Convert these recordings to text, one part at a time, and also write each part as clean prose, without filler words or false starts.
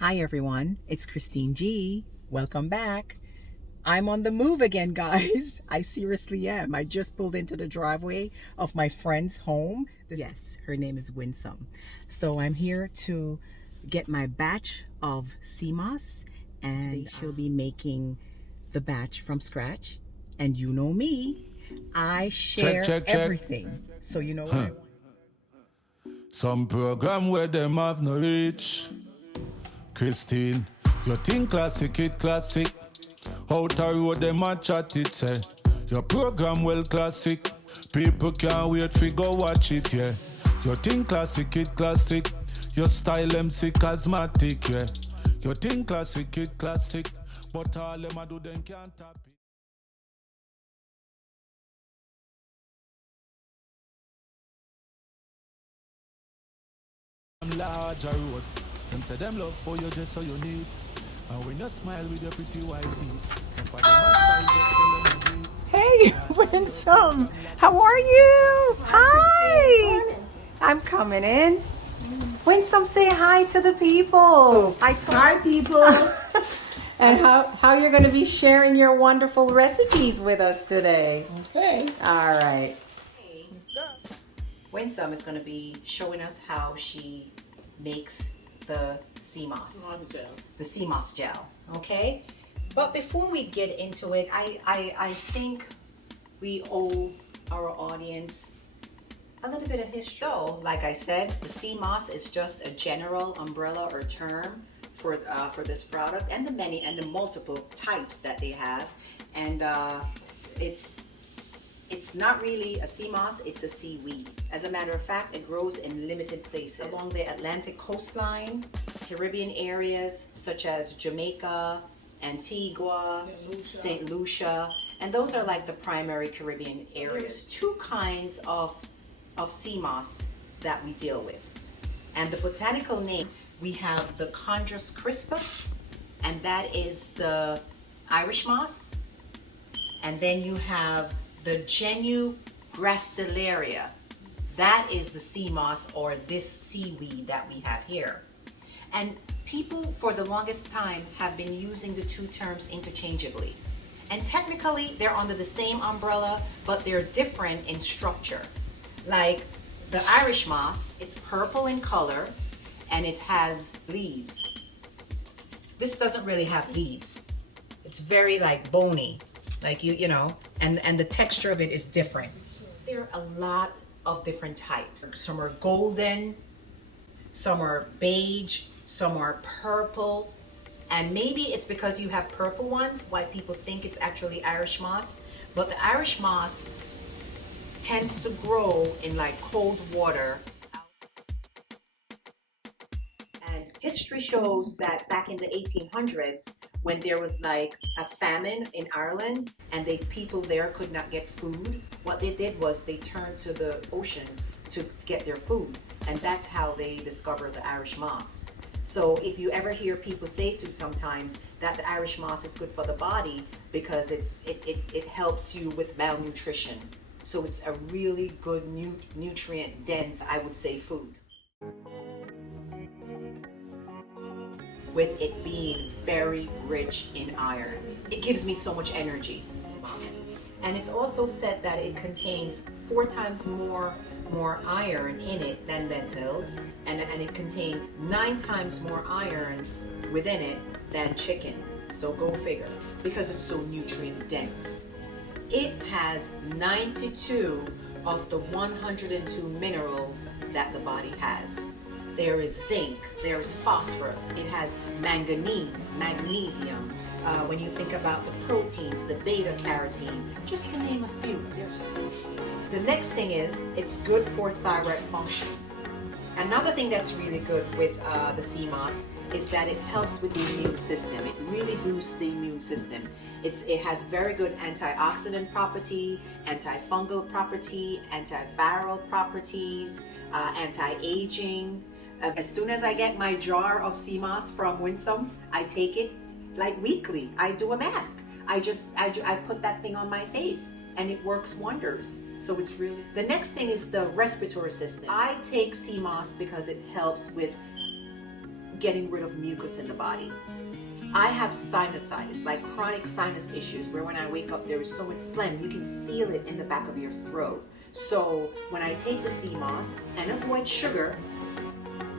Hi everyone, it's Christine G. Welcome back. I'm on the move again, guys. I seriously am. I just pulled into the driveway of my friend's home. Yes, her name is Winsome. So I'm here to get my batch of Seamoss, and she'll be making the batch from scratch. And you know me, I share check. everything. So you know what I want. Some program where them have no reach. Christine, you think classic, it classic. Out the road them a chat it say. Your program well classic. People can't wait for go watch it, yeah. You think classic, it classic. Your style MC cosmetic, yeah. You think classic, it classic. But all them a do them can't tap it. Larger road. Them say them love for you just so you need. And when you smile with your pretty white teeth. Hey, Winsome, how are you? Hi. I'm coming in. Winsome, say hi to the people. Hi, people. And how you're going to be sharing your wonderful recipes with us today. Okay. All right. Let's go. Winsome is going to be showing us how she makes the Seamoss. The Seamoss gel, okay? But before we get into it, I think we owe our audience a little bit of history. So, like I said, the Seamoss is just a general umbrella or term for this product and the multiple types that they have, and it's not really a sea moss, it's a seaweed. As a matter of fact, it grows in limited places along the Atlantic coastline, Caribbean areas such as Jamaica, Antigua, St. Lucia, and those are like the primary Caribbean areas. There's two kinds of sea moss that we deal with. And the botanical name, we have the Chondrus crispus, and that is the Irish moss. And then you have the Genu gracilaria. That is the sea moss, or this seaweed that we have here. And people for the longest time have been using the two terms interchangeably. And technically they're under the same umbrella, but they're different in structure. Like the Irish moss, it's purple in color and it has leaves. This doesn't really have leaves. It's very like bony. Like you know, and the texture of it is different. There are a lot of different types. Some are golden, some are beige, some are purple, and maybe it's because you have purple ones why people think it's actually Irish moss. But the Irish moss tends to grow in like cold water. And history shows that back in the 1800s, when there was like a famine in Ireland and people there could not get food, what they did was they turned to the ocean to get their food. And that's how they discovered the Irish moss. So if you ever hear people say to sometimes that the Irish moss is good for the body because it helps you with malnutrition. So it's a really good nutrient dense, I would say, food. With it being very rich in iron. It gives me so much energy. And it's also said that it contains 4 times more iron in it than lentils, and it contains 9 times more iron within it than chicken. So go figure, because it's so nutrient dense. It has 92 of the 102 minerals that the body has. There is zinc, there is phosphorus, it has manganese, magnesium. When you think about the proteins, the beta carotene, just to name a few. The next thing is, it's good for thyroid function. Another thing that's really good with the Seamoss is that it helps with the immune system. It really boosts the immune system. It has very good antioxidant property, antifungal property, antiviral properties, anti-aging. As soon as I get my jar of Seamoss from Winsome, I take it like weekly. I do a mask. I put that thing on my face and it works wonders. So it's really, the next thing is the respiratory system. I take Seamoss because it helps with getting rid of mucus in the body. I have sinusitis, like chronic sinus issues, where when I wake up there is so much phlegm, you can feel it in the back of your throat. So when I take the Seamoss and avoid sugar,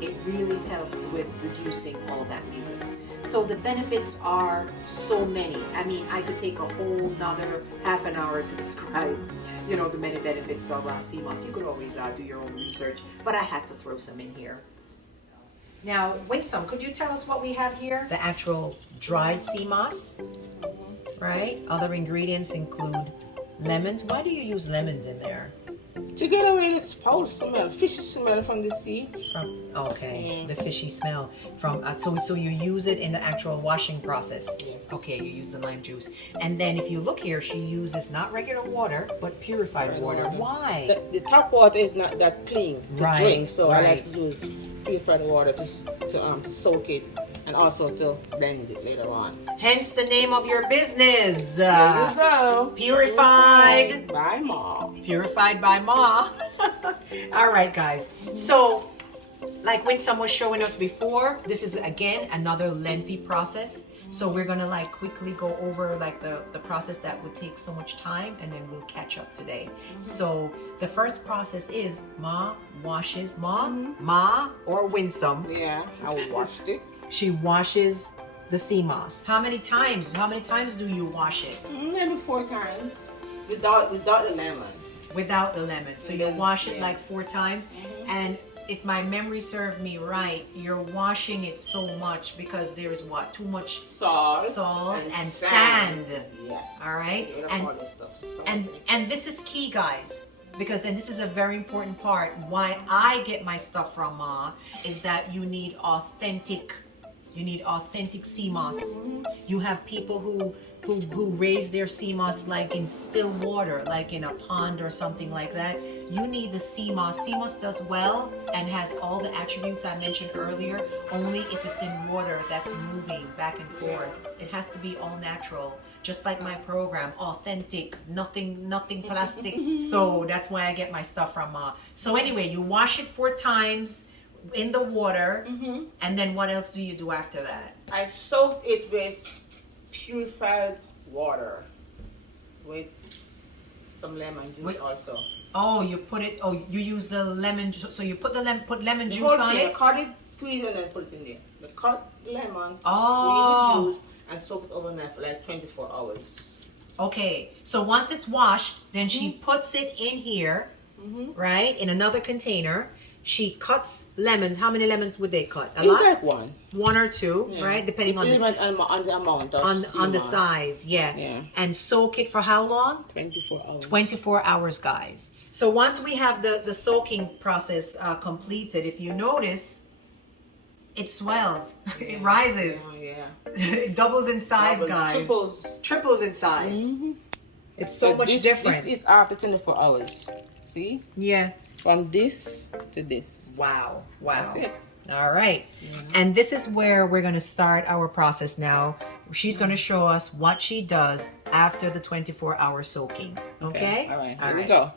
it really helps with reducing all that mucus. So the benefits are so many. I mean, I could take a whole nother half an hour to describe, you know, the many benefits of Seamoss. You could always do your own research, but I had to throw some in here. Now, Winsome, could you tell us what we have here? The actual dried Seamoss, right? Other ingredients include lemons. Why do you use lemons in there? To get away this foul smell, fish smell from the sea. The fishy smell from. So you use it in the actual washing process. Yes. Okay, you use the lime juice, and then if you look here, she uses not regular water but purified water. Why? The tap water is not that clean to drink, so I like to use purified water to soak it and also to blend it later on. Hence the name of your business. There you go. Purified by Ma. Purified by Ma. All right, guys. So, like Winsome was showing us before, this is again another lengthy process. So we're gonna like quickly go over like the process that would take so much time, and then we'll catch up today. So the first process is Ma washes Ma or Winsome. Yeah, I washed it. She washes the Seamoss. How many times? How many times do you wash it? Maybe 4 times. Without the lemon. Without the lemon. So you wash it like 4 times. And if my memory served me right, you're washing it so much because there is what? Too much salt and sand. Yes. All right. And this is key, guys. Because, and this is a very important part, why I get my stuff from Ma, is that you need authentic Seamoss. You have people who raise their Seamoss like in still water, like in a pond or something like that. You need the Seamoss. Seamoss does well and has all the attributes I mentioned earlier, only if it's in water that's moving back and forth. It has to be all natural, just like my program, authentic, nothing plastic. So that's why I get my stuff from Ma. So anyway, you wash it 4 times in the water, and then what else do you do after that? I soaked it with purified water with some lemon juice also. Oh, you put it. Oh, you use the lemon juice. So you put lemon juice on it. Cut it, squeeze it, and put it in there. But cut the lemon, squeeze the juice, and soak it overnight for like 24 hours. Okay. So once it's washed, then she puts it in here, right, in another container. She cuts lemons. How many lemons would they cut? A lot? Like 1. 1 or 2, right? Depending on the amount of on the size, yeah. And soak it for how long? 24 hours. 24 hours, guys. So once we have the soaking process completed, if you notice, it swells. It rises. It doubles in size, guys. Triples in size. It's so much different. This is after 24 hours. See? Yeah. From this to this. Wow. That's it. All right. And this is where we're going to start our process now. She's going to show us what she does after the 24-hour soaking. Okay? All right. Here we go.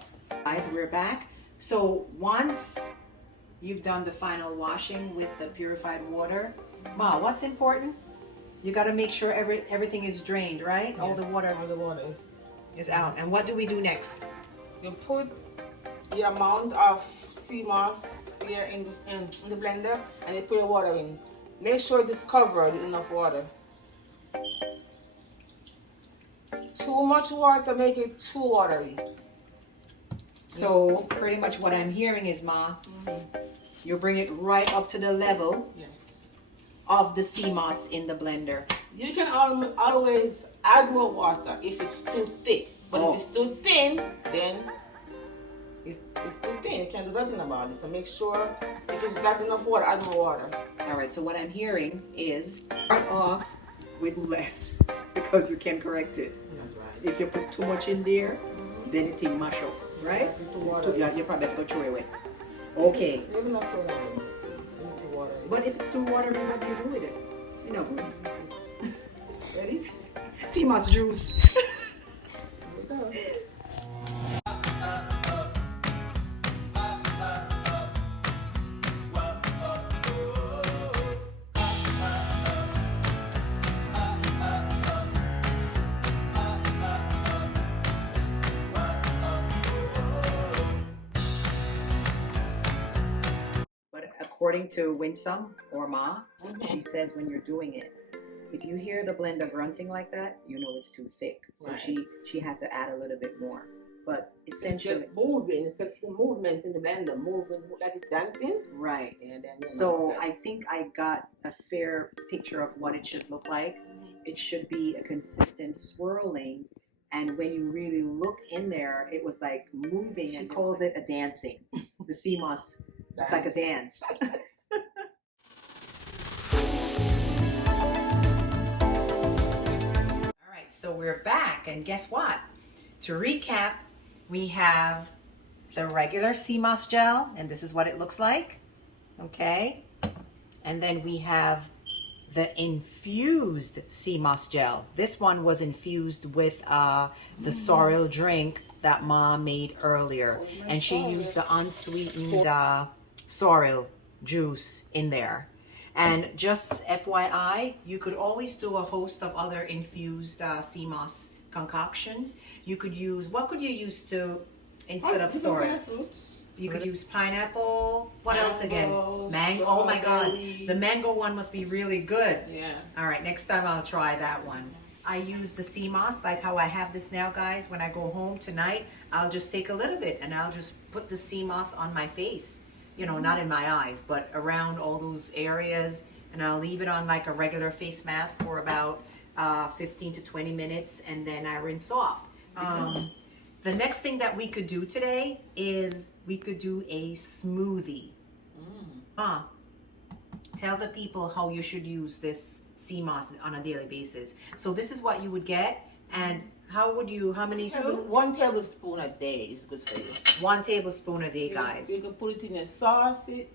Guys, we're back. So once you've done the final washing with the purified water, Ma, what's important? You got to make sure everything is drained, right? Yes, all the water is out. And what do we do next? You put the amount of Seamoss here in the blender, and you put your water in. Make sure it is covered with enough water. Too much water make it too watery. So pretty much what I'm hearing is, Ma, you bring it right up to the level of the Seamoss in the blender. You can always add more water if it's too thick, but if it's too thin, then it's too thin. You can't do nothing about it. So make sure if it's got enough water, add more water. All right. So what I'm hearing is start off with less because you can correct it. That's right. If you put too much in there, then it will mash up, right? You probably have to go throw it away. Okay. Maybe not throw it away. Too watery. But if it's too watery, what do you do with it? You know. Ready? Seamoss juice. Here we go. according to Winsome or Ma, she says when you're doing it, if you hear the blender grunting like that, you know it's too thick. So Right. she had to add a little bit more. But It's essentially, just moving, because the movement in the blender, moving like it's dancing. right. And then So I think I got a fair picture of what it should look like. It should be a consistent swirling. And when you really look in there, it was like moving, and calls it a dancing. The Seamoss, it's like a dance. All right, so we're back, and guess what? To recap, we have the regular Seamoss gel, and this is what it looks like. Okay, and then we have the infused Seamoss gel. This one was infused with the sorrel drink that Mom made earlier, and she used the unsweetened sorrel juice in there. And just FYI, you could always do a host of other infused Seamoss concoctions. You could use, what could you use to, instead of sorrel? You could use pineapple. What else again? Mango. Oh my God. The mango one must be really good. Yeah. All right, next time I'll try that one. I use the Seamoss like how I have this now, guys. When I go home tonight, I'll just take a little bit and I'll just put the Seamoss on my face. You know, not in my eyes, but around all those areas. And I'll leave it on like a regular face mask for about 15 to 20 minutes, and then I rinse off. The next thing that we could do today is we could do a smoothie. Tell the people how you should use this Seamoss on a daily basis. So this is what you would get, and how many? 1 tablespoon a day is good for you. 1 tablespoon a day, guys. You can put it in your sauce. You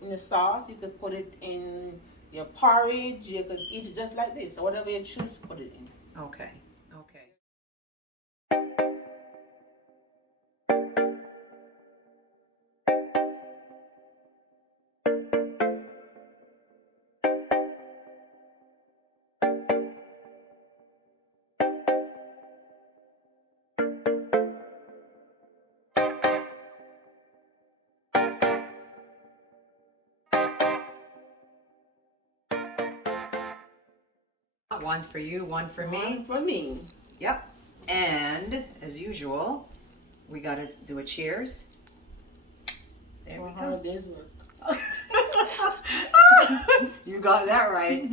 can put it in your porridge. You could eat it just like this, or whatever you choose to put it in. Okay. Okay. One for you, one for me. One for me. Yep. And as usual, we gotta do a cheers. There we go. Hard day's work. You got that right.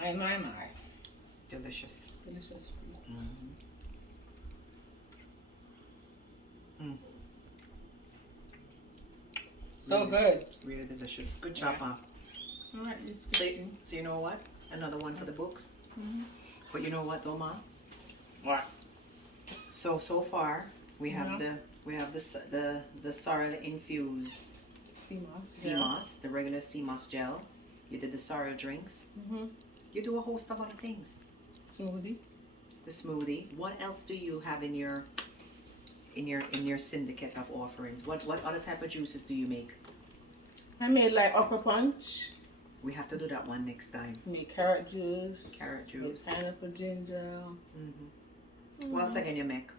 My. Delicious. Delicious. So good. Really delicious. Good job, Yeah. huh? All right, it's So, good. so you know what? Another one for the books. But you know what, though, Ma? What? So far we have the sorrel infused Seamoss, the regular Seamoss gel. You did the sorrel drinks. You do a host of other things. Smoothie. The smoothie. What else do you have in your syndicate of offerings? What other type of juices do you make? I made like okra punch. We have to do that one next time. Make carrot juice. Carrot juice. Make pineapple ginger. What else again you make?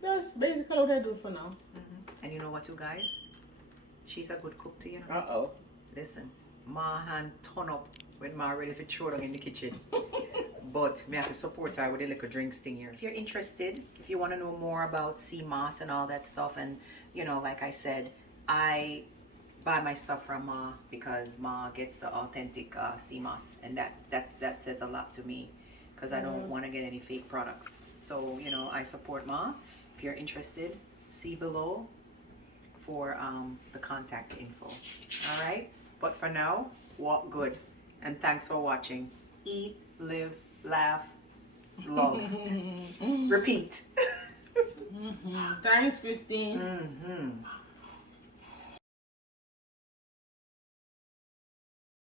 That's basically what I do for now. And you know what, you guys? She's a good cook too, you know. Uh-oh. Listen, my hand turn up when Ma ready for throw down in the kitchen. But me have to support her with a little drinks thing here. If you're interested, if you want to know more about Seamoss and all that stuff, and you know, like I said, I buy my stuff from Ma because Ma gets the authentic Seamoss, and that says a lot to me, because I don't want to get any fake products. So you know, I support Ma. If you're interested, see below for the contact info. All right, but for now, walk good, and thanks for watching. Eat, live, laugh, love. Repeat. Thanks, Christine.